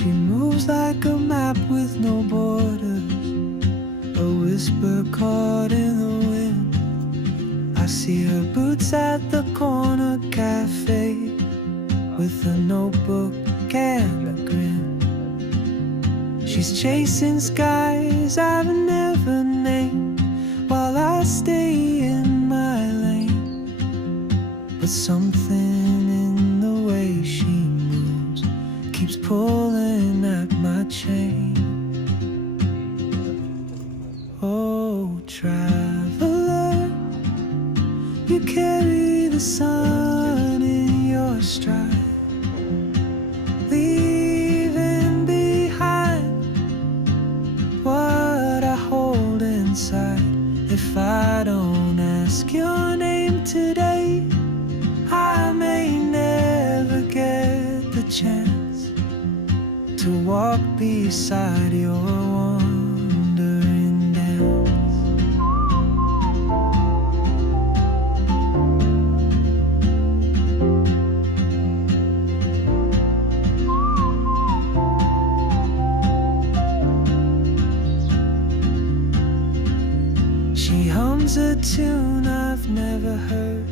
She moves like a map with no borders, a whisper caught in the wind. I see her boots at the corner cafe, with a notebook and a grin. She's chasing skies I've never named, while I stay in my lane. But something in the way she moves keeps pulling at my chain. Oh, traveler, you carry the sun in your stride, leaving behind what I hold inside. If I don't ask your name today, I may never get the chance to walk beside your wandering dance. She hums a tune I've never heard,